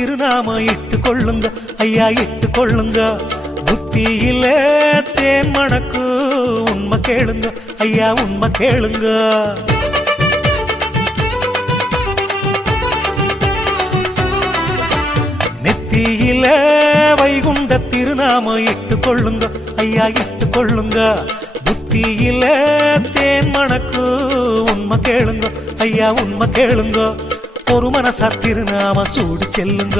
திருநாம இட்டு கொள்ளுங்க ஐயா, இட்டு கொள்ளுங்க. புத்தியில தேன் மணக்கு உண்மை கேளுங்க ஐயா, உண்மை கேளுங்க. நெத்தியில வைகுண்ட திருநாம இட்டு கொள்ளுங்க ஐயா, இட்டு கொள்ளுங்க. புத்தியில தேன் மணக்கு உண்மை கேளுங்க ஐயா, உண்மை கேளுங்க. ஒரு மனசா திருநாம சூடி செல்லுங்க,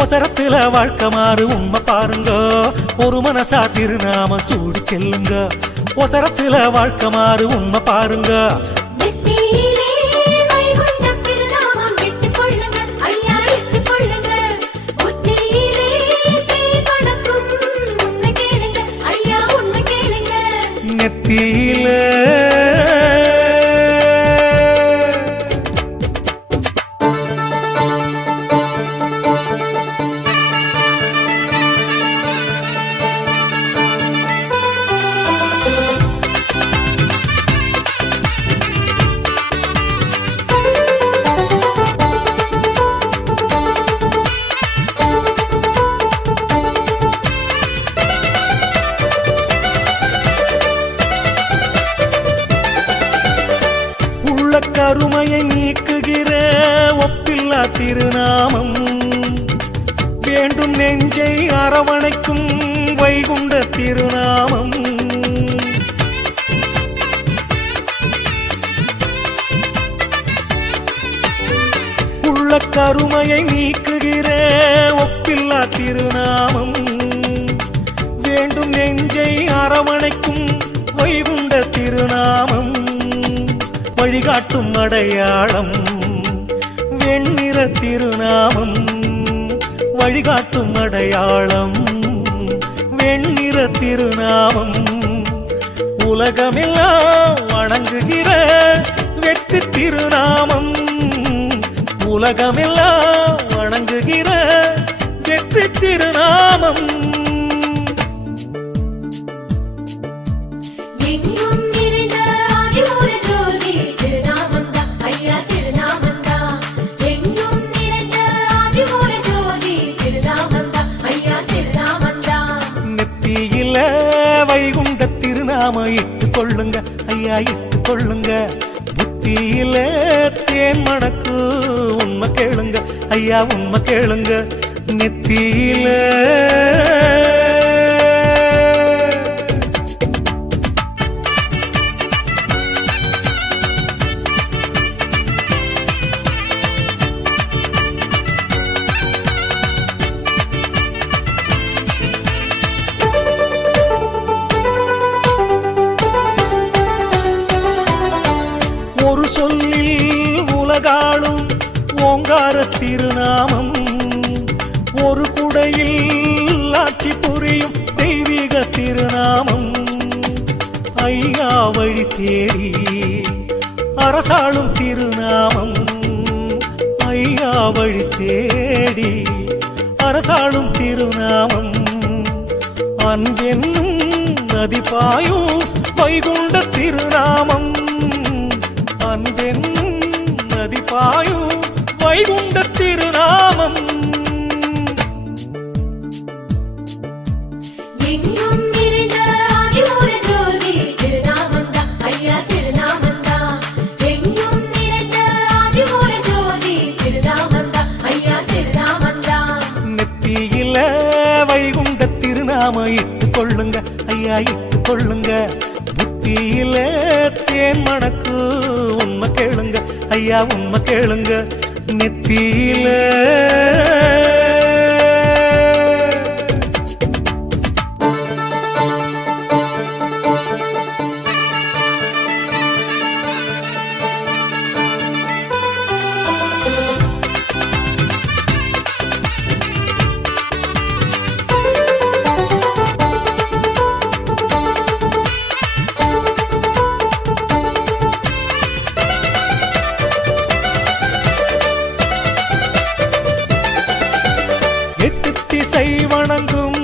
ஒசரத்துல வாழ்க்கை மாறு உண்மை பாருங்க. ஒரு மனசா திருநாம சூடி செல்லுங்க, ஒசரத்துல வாழ்க்கை மாறு உண்மை பாருங்க. நெத்தியில கருமையை நீக்குகிற ஒப்பில்லா திருநாமம், வேண்டும் நெஞ்சை அரவணைக்கும் வைகுண்ட திருநாமம். உள்ள கருமையை நீக்குகிற ஒப்பில்லா திருநாமம், வேண்டும் நெஞ்சை அரவணைக்கும் வைகுண்ட திருநாமம். வழிகாட்டும் அடையாளம் வெண்ணிற திருநாமம், வழிகாட்டும் அடையாளம் வெண்ணிற திருநாமம். உலகமெல்லாம் வணங்குகிற வெற்றி திருநாமம், உலகமெல்லாம் வணங்குகிற வெற்றி திருநாமம். வைகுண்ட திருநாம இட்டு கொள்ளுங்க ஐயா, இட்டு கொள்ளுங்க. புத்தியில தேன் மணக்கு உண்மை கேளுங்க ஐயா, உண்மை கேளுங்க. நெத்தியில ஒரு சொல்லில் உலகாளும் ஓங்கார திருநாமம், ஒரு குடையில் ஆட்சி புரியும் தெய்வீக திருநாமம். ஐயா வழி தேடி அரசாளும் திருநாமம், ஐயா வழி தேடி அரசாளும் திருநாமம். அன்பென்னும் நதி பாயும் வைகுண்ட திருநாமம், அன்பென்னும் நதி பாயும் வைகுண்ட திருநாமம். நெத்தியில வைகுண்ட திருநாம இட்டு கொள்ளுங்க ஐயா, இட்டு கொள்ளுங்க. புத்தியில தேன் மணக்கு உண்மை கேளுங்க ஐயா, உண்மை கேளுங்க. நெத்தியில திசை வணங்கும்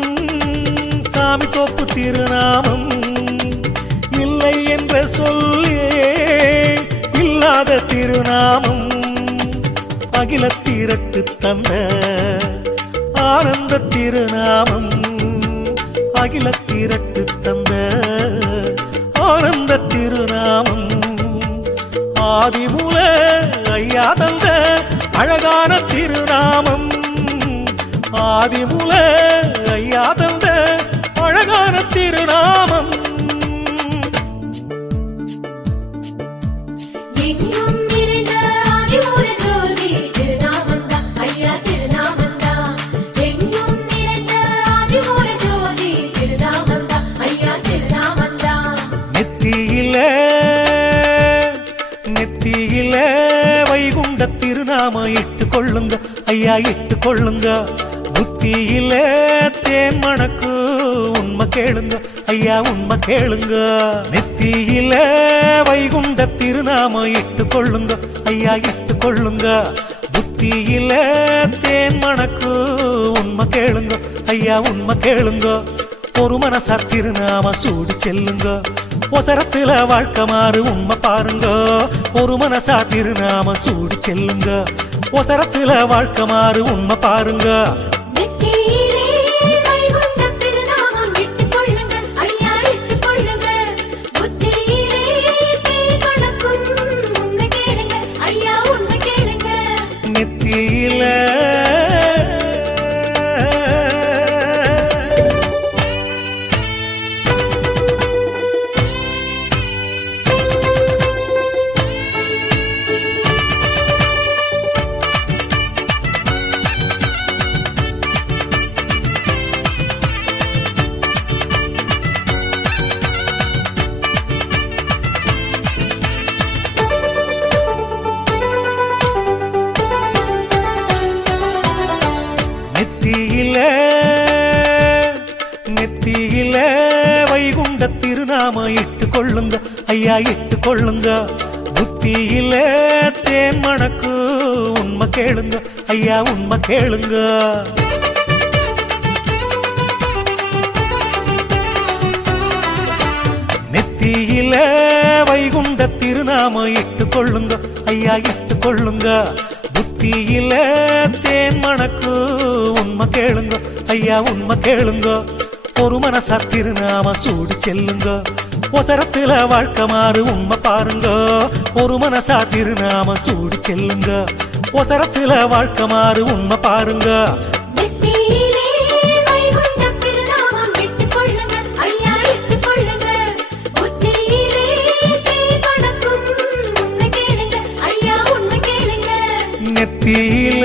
சாமி தோப்பு திருநாமம், இல்லை என்ற சொல்லே இல்லாத திருநாமம். அகிலத்திரட்டு தந்த ஆனந்த திருநாமம் அகிலத்திரட்டு தந்த ஆனந்த திருநாமம் ஆதிமூல ஐயா தந்த அழகான திருநாமம் ஆதிமூல ஐயா தந்த அழகான திருநாமம் நெத்தியில வைகுண்ட திருநாம இட்டு கொள்ளுங்க ஐயா இட்டு கொள்ளுங்க புத்தியில தேன் மணக்கு உண்மை கேளுங்க ஐயா உண்மை கேளுங்க நெத்தியில வைகுண்ட திருநாம இட்டு கொள்ளுங்க ஐயா இட்டு கொள்ளுங்க புத்தியில தேன் மணக்கு உண்மை கேளுங்க ஐயா உண்மை கேளுங்க ஒரு மனசா திருநாம சூடு செல்லுங்க ஒசரத்துல வாழ்க்கை மாறு உண்மை பாருங்க ஒரு மனசா திருநாம சூடு செல்லுங்க ஒசரத்துல வாழ்க்கை மாறு உண்மை பாருங்க நெத்தியில நெத்தியில வைகுண்ட திருநாம இட்டு கொள்ளுங்க ஐயா இட்டு கொள்ளுங்க புத்தியில தேன் மணக்கு உண்மை கேளுங்க ஐயா உண்மை கேளுங்க நெத்தியில வைகுண்ட திருநாம இட்டு கொள்ளுங்க ஐயா இட்டு கொள்ளுங்க புத்தியில தேன் மணக்கு உண்மை கேளுங்க ஐயா உண்மை கேளுங்க ஒரு மனசா திருநாம சூடு செல்லுங்க ஒசரத்துல வாழ்க்கை மாறு உண்மை பாருங்க ஒரு மனசா திருநாம சூடு செல்லுங்க ஒசரத்துல வாழ்க்கை மாறு உண்மை பாருங்க நெத்தியில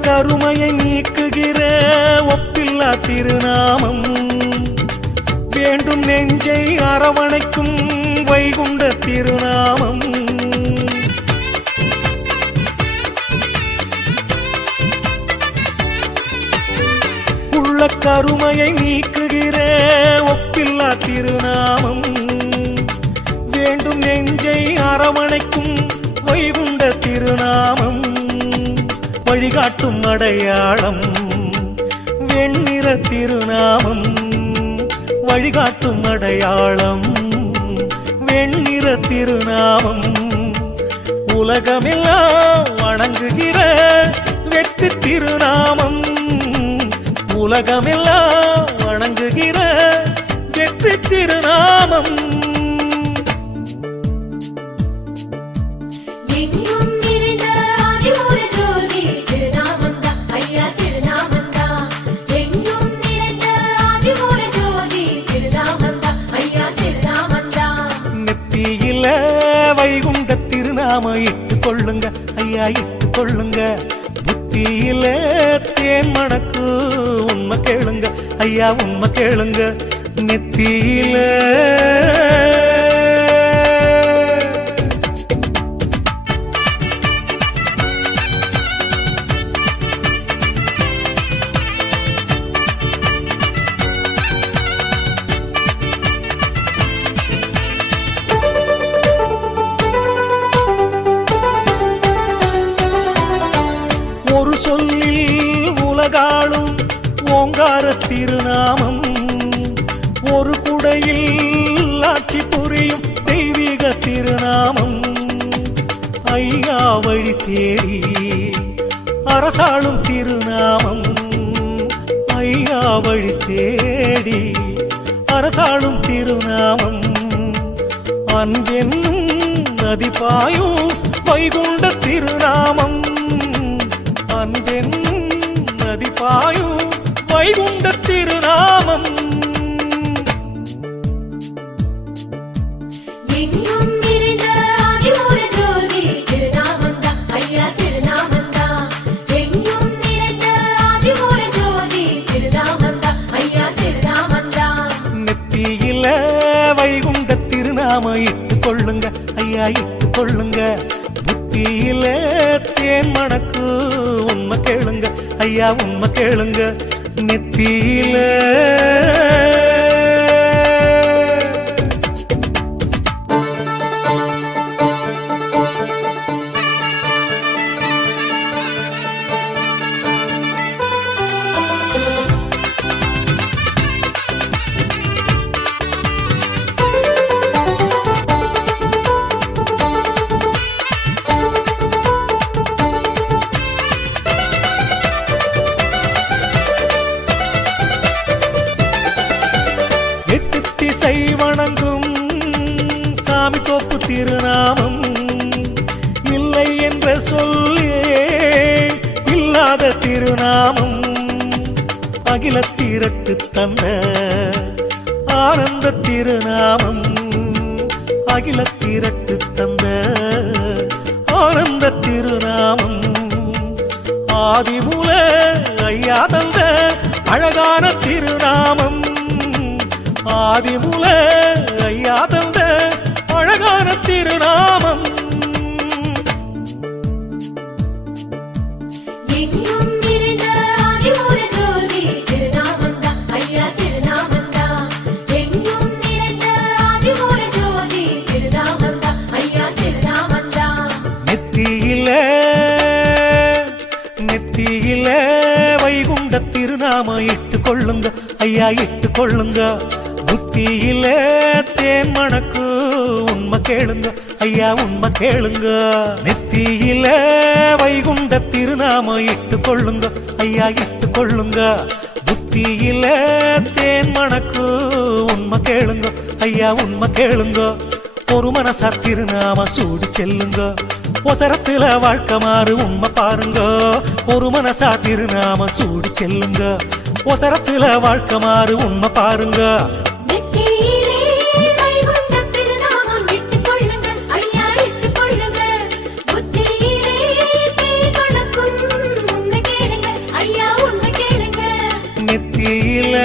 கருமையை நீக்குகிற ஒப்பில்லா திருநாமம் வேண்டும் நெஞ்சை அரவணைக்கும் வைகுண்ட திருநாமம் உள்ள கருமையை நீக்குகிற ஒப்பில்லா திருநாமம் வேண்டும் நெஞ்சை அரவணைக்கும் வைகுண்ட திருநாமம் வழிகாட்டும் அடையாளம் வெண்ணிற திருநாமம் வழிகாட்டும் அடையாளம் வெண்ணிற திருநாமம் உலகமெல்லாம் வணங்குகிற வெற்றி திருநாமம் உலகமெல்லாம் வணங்குகிற வெற்றி திருநாமம் வைகுண்ட திருநாம இட்டு கொள்ளுங்க ஐயா இட்டு கொள்ளுங்க புத்தியில தேன் மணக்கு உண்மை கேளுங்க ஐயா உண்மை கேளுங்க நெத்தியில வழி தேடி அரசாளும் திருநாமம் ஐயா வழி தேடி அரசாளும் திருநாமம் அன்பென்னும் நதி பாயும் வைகுண்ட திருநாமம் அன்பென்னும் நதி பாயும் வைகுண்ட திருநாமம் நெத்தியில வைகுண்ட திருநாம இட்டு கொள்ளுங்க ஐயா இட்டு கொள்ளுங்க புத்தியில தேன் மணக்கு உண்மை கேளுங்க ஐயா உண்மை கேளுங்க நெத்தியில திசை வணங்கும் சாமி தோப்பு திருநாமம் இல்லை என்ற சொல்லே இல்லாத திருநாமம் அகில திரட்டு தந்த ஆனந்த திருநாமம் அகில திரட்டு தந்த ஆனந்த திருநாமம் ஆதிமூல ஐயா தந்த அழகான திருநாமம் ஆதிமூல ஐயா தந்த அழகான திருநாமம் நெத்தியில வைகுண்ட திருநாம இட்டு கொள்ளுங்க ஐயா இட்டு கொள்ளுங்க புத்தியில தேன் மணக்கு உண்மை கேளுங்க ஐயா உண்மை கேளுங்க நெத்தியில வைகுண்ட திருநாம இட்டு கொள்ளுங்க ஐயா இட்டு கொள்ளுங்க புத்தியில தேன் மணக்கு உண்மை கேளுங்க ஐயா உண்மை கேளுங்க ஒரு மனசா திருநாம சூடி செல்லுங்க ஒசரத்துல வாழ்க்கை மாறு உண்மை பாருங்க ஒரு மனசா திருநாம சூடி செல்லுங்க ஒசரத்துல வாழ்க்கை மாறு உண்மை பாருங்க நெத்தியில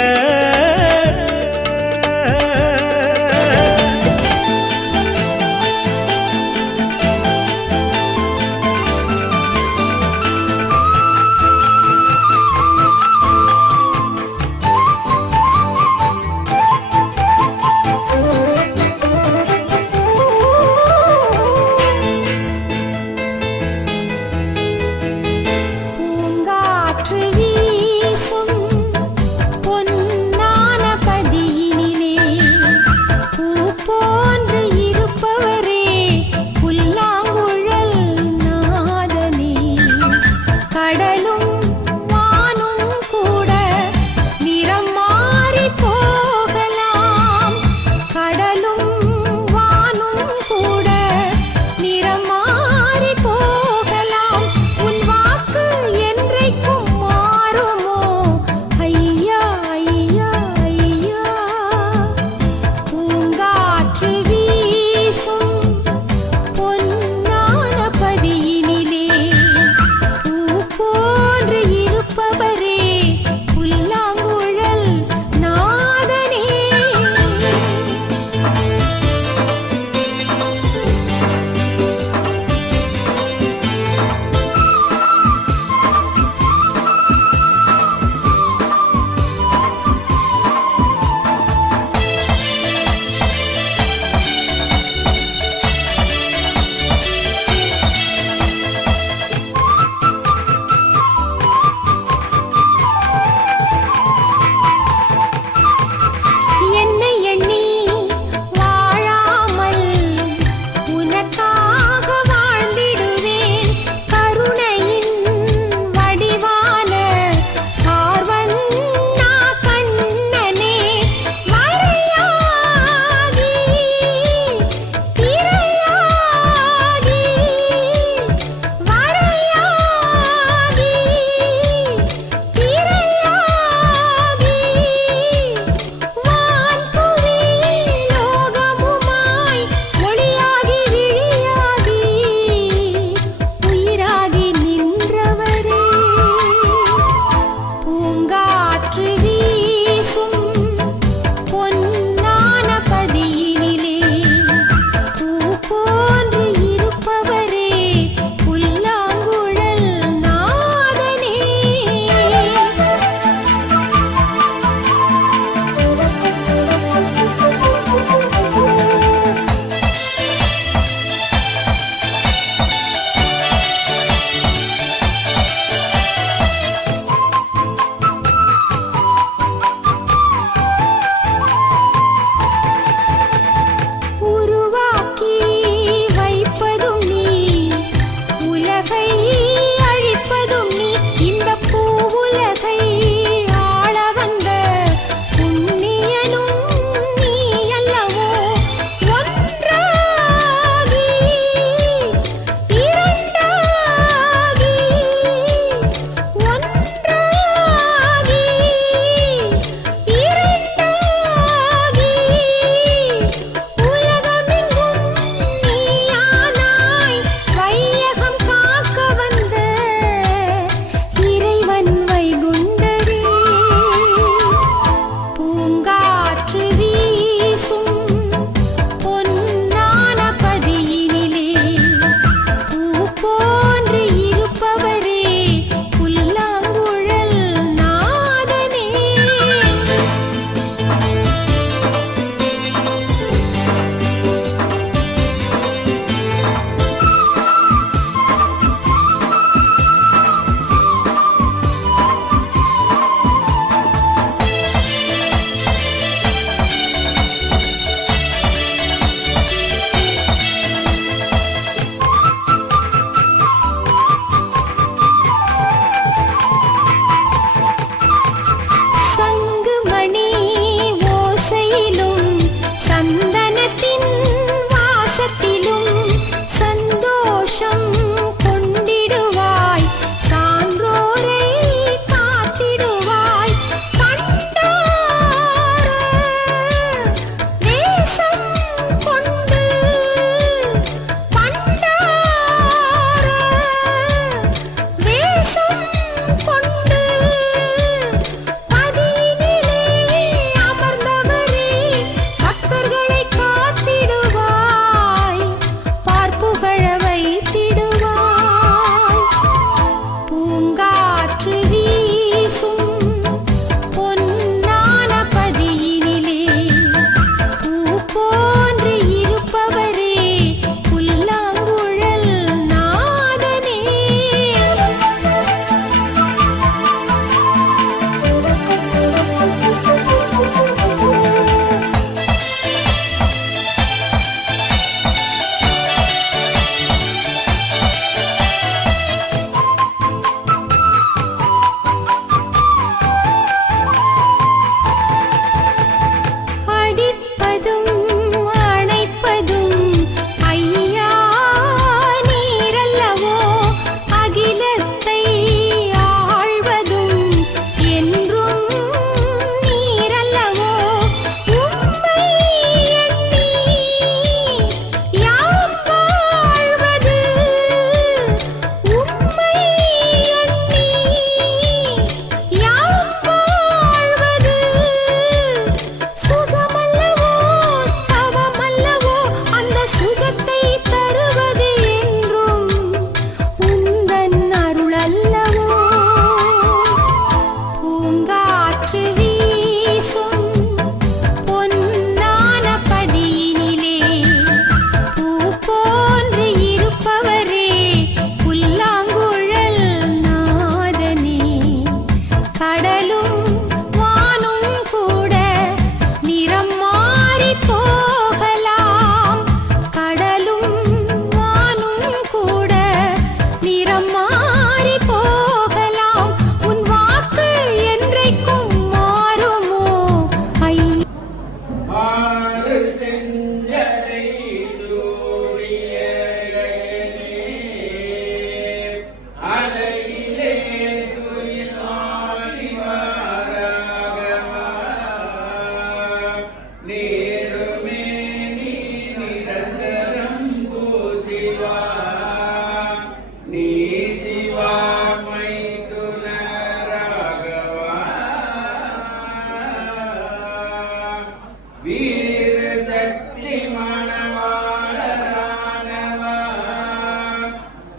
வீர சக்தி மணவாளரானவா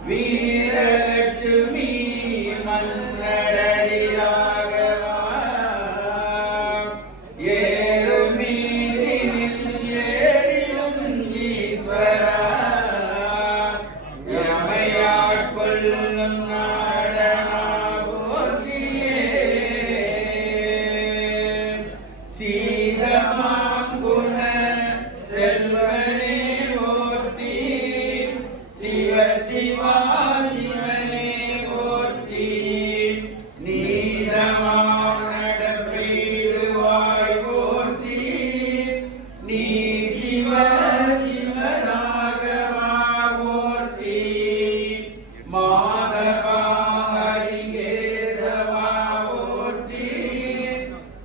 வீரலட்சுமி மன்னரடிராகவா ஏறு மீதினில் ஏறிடும் ஈஸ்வரா யமையாட்கொள்ளும் நாடனா போற்றியே சீதமாம் குண செல்வனே போற்றி சிவ சிவா சிவனே போற்றி நீதமாம் நடப்பெய்துவாய் போற்றி நீ சிவ சிவராகவா போற்றி மாதவா ஹரிகேசவா போற்றி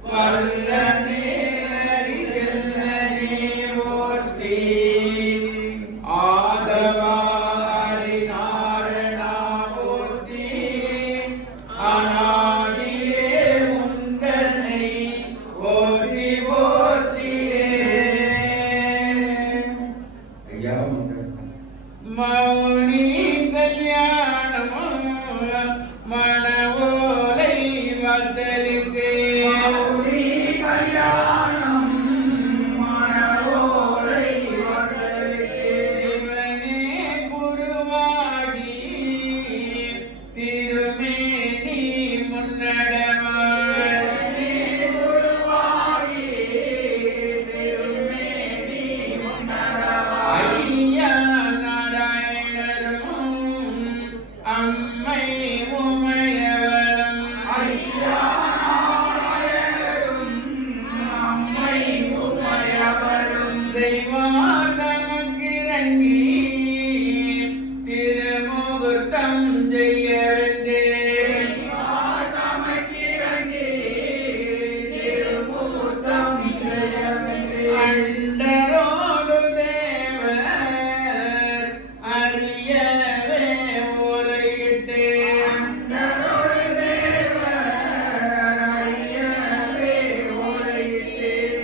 வல்லனே ஹரிசெல்லனே போற்றி ஆதவா ஹரிநாரணா போற்றி அநாதியே உந்தனை போற்றி போற்றியே ஐயா மௌனி கல்யாணம் மணவோலை வந்தலித்தே மௌனி கல்யாணம் மணவோலை வந்தலித்தே சிவனே குருவாகி திருமேனி முன்னடமா ஐயா நாராயணரும் அம்மை உமையவரம் ஐயா நாராயணரும் அம்மை உமையவரும் தெய்வாதமக்கிறங்கி திருமுகூர்த்தம் செய்ய வேண்டே அண்டரோடு தேவர் அறியவே உரையிட்டே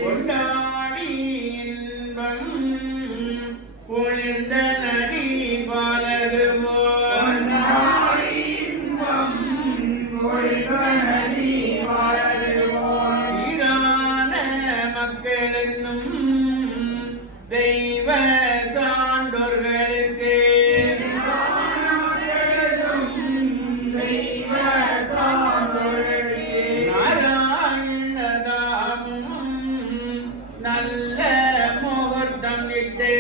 கொண்டாடி இன்பம் குளிர்ந்த நதி பாலகுமோ சீரான மக்களென்னும் தெய்வ சான்றோர்களுக்கு நாராயணதாமும் நல்ல முகூர்த்தம் இட்டே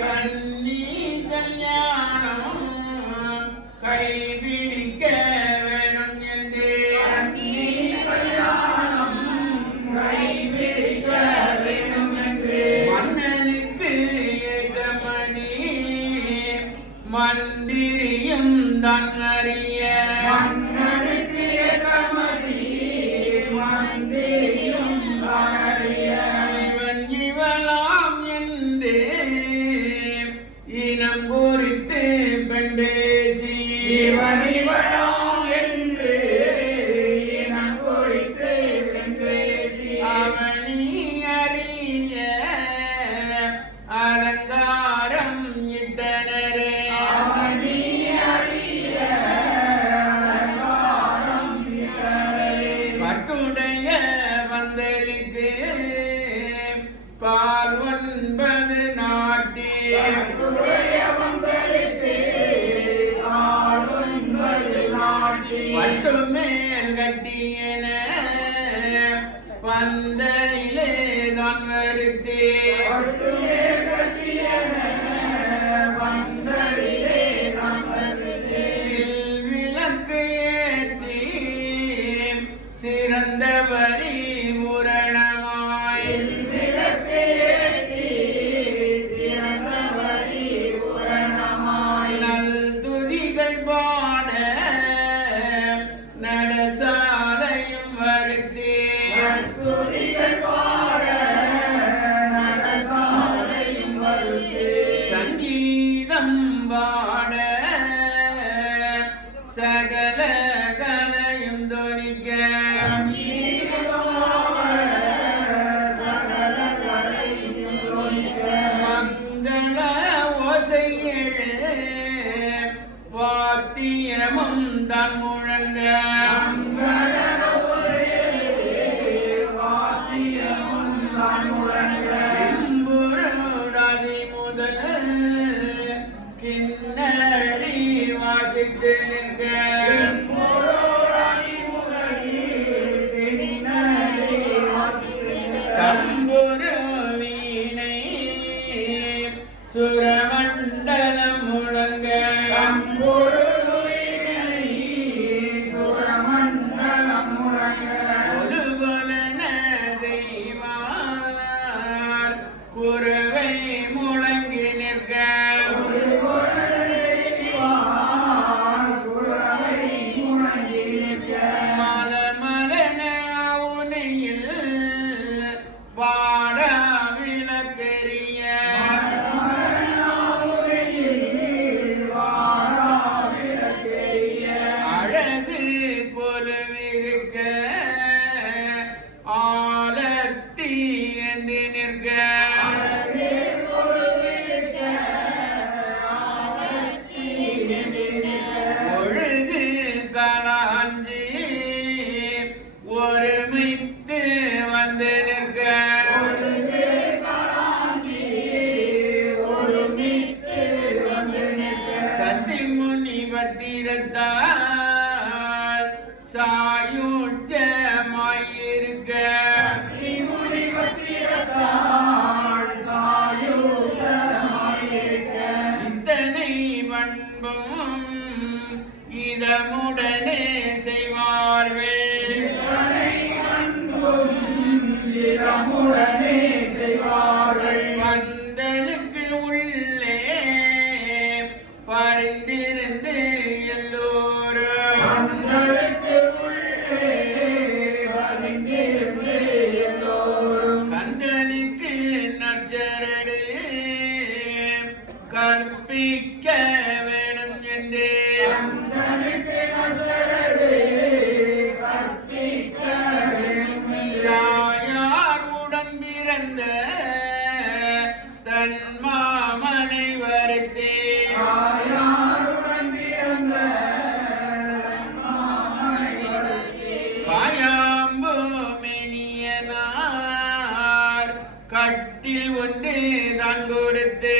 கன்னி கல்யாணம் கைபிடிக்க வேணும் என்றே மன்னனுக்கு ஏற்ற மணி மந்திரியும் தான் அறிய இவன் இவளாம் என்றே இனம் குறித்து பெண் பேசி அவனி அறிய அலங்காரம் இட்டனரே பட்டுடைய வந்தலுக்கு பால் 9 நாட்டி பட்டுமேல் கட்டியன பந்தலிலே தான் வருத்தே சில்விளக்கு ஏற்றி சிறந்த வரி பூரணமாய் நல் துதிகள் பாட நடசாலையும் வருத்தே சங்கீதம் வா மங்கள ஓசையேழு வாத்தியமும் தான் முழங்க எம்புருடாதி முதல் கிண்ணறி வாசித்து நிற்க தம்புரு வீணை சுரமண்டலம் முழங்க ஒரு கொலன தெய்வார் குரவை முழங்கி நிற்க மலமலன உனையில் வாட விளக்கெரிய அழகு கொலுவிருக்க ஆலத்தி என்று நிற்க ஒழுகு கலாஞ்சி ஒருமித்து வந்து நிற்க சத்தி முனி பத்திரத்தால் சாயுஜமாயிருக்க இத்தனை பண்பும் இதமுடனே செய்வார்கள் பந்தலுக்கு உள்ளே பரிந்திருந்து எல்லோரும் கந்தனுக்கு நச்சரடு கற்பிக்க வேணும் என்றே தாயாருடன் பிறந்த தன் மாமனை வருத்தே காயாம்பு மெனியனார் கட்டில் ஒன்று தான் கொடுத்து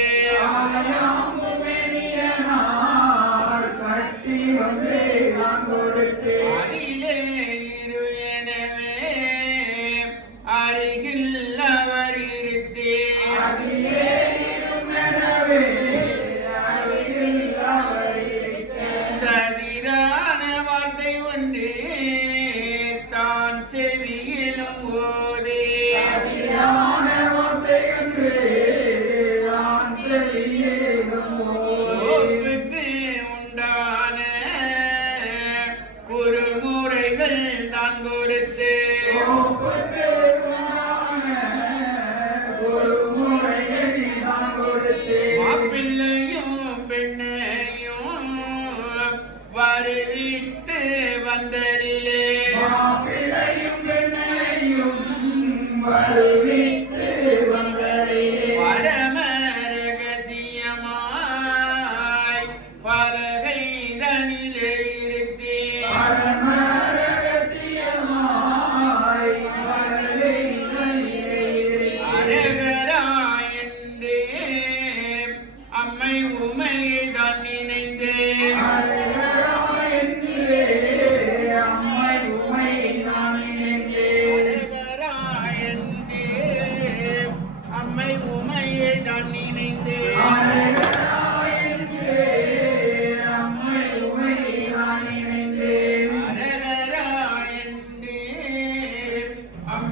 அதிலே இரு எனவே அருகில் அவர் இருத்தே சதிரான வார்த்தை ஒன்று தான் செவியிலும் ஓதே கோப்புக்கு உண்டான குறுமுறைகள் தான் கொடுத்து மாப்பிள்ளையும் பெண்ணையும் வருவித்து வந்ததிலே பரம ரகசியமாய் பலகை தனிலே இருக்கே அரகரா என்றே அம்மை உமை தான் நினைந்து அரகரா என்றே அம்மை உமையை தான் நினைந்து அரகரா என்றே அம்மை உமையை தான் நினைந்து அரகரா என்றே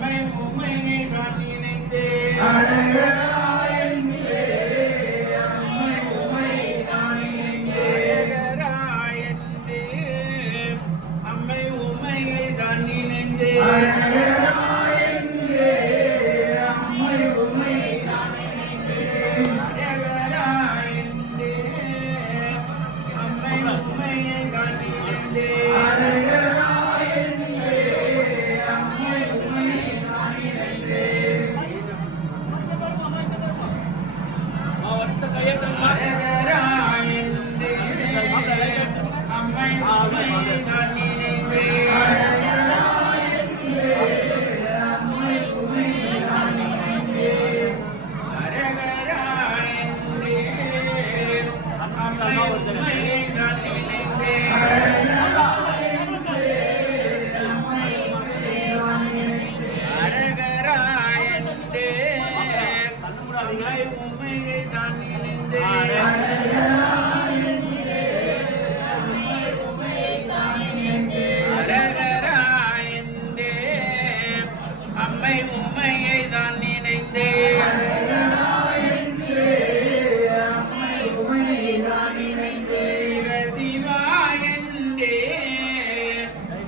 அம்மை உமையை தான் நினைந்து அரகரா என்றே அம்மை உமையை தான் நினைந்து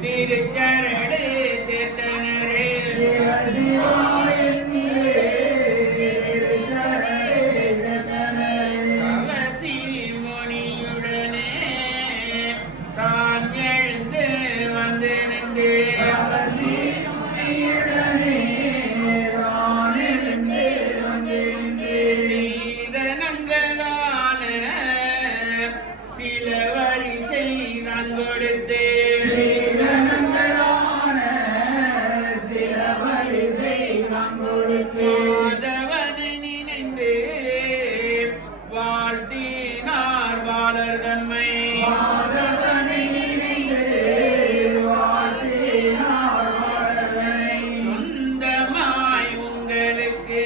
திருச்சரடு சேர்த்தனரே கவசி மொழியுடனே தான் எழுந்து வந்து நின்று சீதனங்களான சில வரிசை நான் கொடுத்தேன் மாதவனை நினைந்து வாழ்த்தினார் வாழர் தம்மை சொந்தமாய் உங்களுக்கு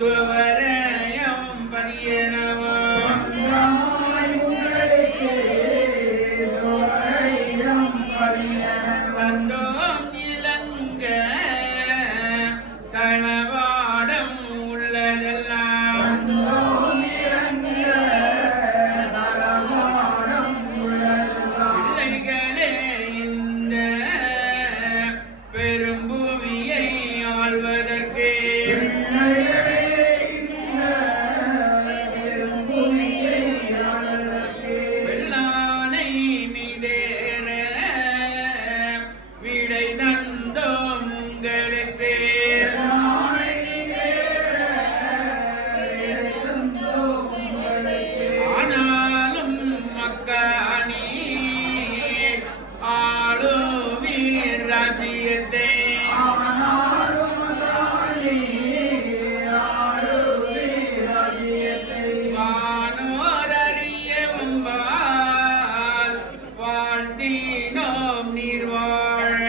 துவரையம் பதியனவா வந்தோம் இளங்க தளவாடம் உள்ளதெல்லாம் பிள்ளைகளே இந்த பெரும்பூமியை ஆள்வதற்கு வெள்ளானை மீதேற விடை தந்தோம் உங்களுக்கு ஆனாலும் மக்கானி ஆளுவீர் ராஜ்யத்தை வானோர் அறியவும் வாழ்த்தினோம் நீர் வாழ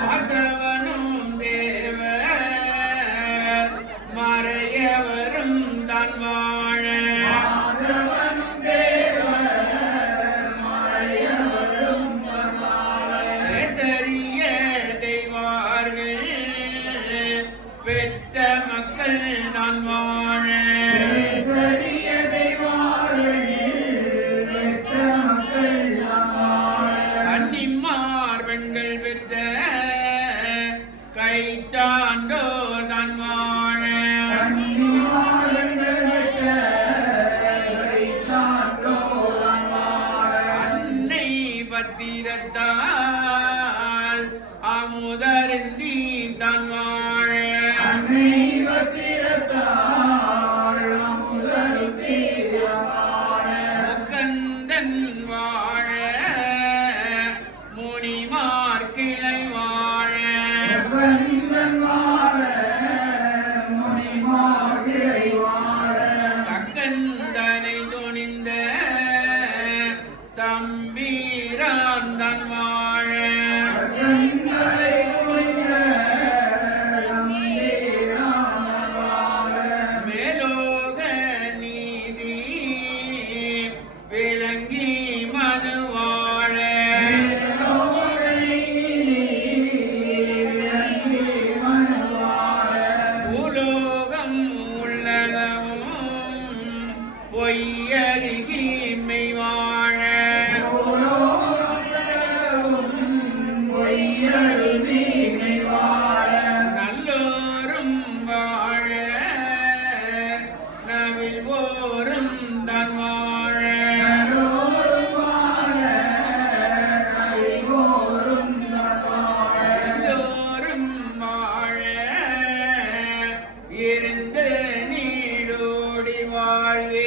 வாசவனும் தேவர் மறையவரும் தான் வாழ சரிய தெய்வார்கள் பெற்ற மக்கள் தான் வாழ கன்னிமார் பெண்கள் பெற்ற கை சாண்டோ தான் வாழ அன்னை பத்திரத்தால் அமுதருந்தி தான் வாழ முக்கந்தன் வாழ முனிமார் கிளை வாழ தக்கந்தனை துணிந்த தம்பீரான் தான் வாழ மேலோக நீதி விளங்கி மனு வாழ பூலோகம் உள்ளளவும் பொய்யருகி மெய் வாழ நல்லோரும் வாழ நவில் போரும் தான் வாழ எல்லோரும் வாழ இருந்து நீடோடி வாழ்வே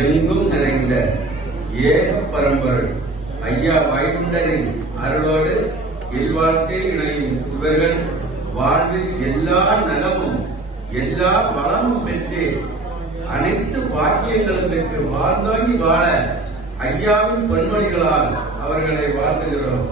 எங்கும் நிறைந்த ஏக பரம்பொருள் ஐயா வைகுண்டரின் அருளோடு இல்வாழ்க்கை இணையும் இவர்கள் வாழ்வில் எல்லா நலமும் எல்லா வளமும் பெற்று அனைத்து பாக்கியங்களும் பெற்று வாழ்ந்தாங்கி வாழ ஐயாவின் பொன்மொழிகளால் அவர்களை வாழ்த்துகிறோம்.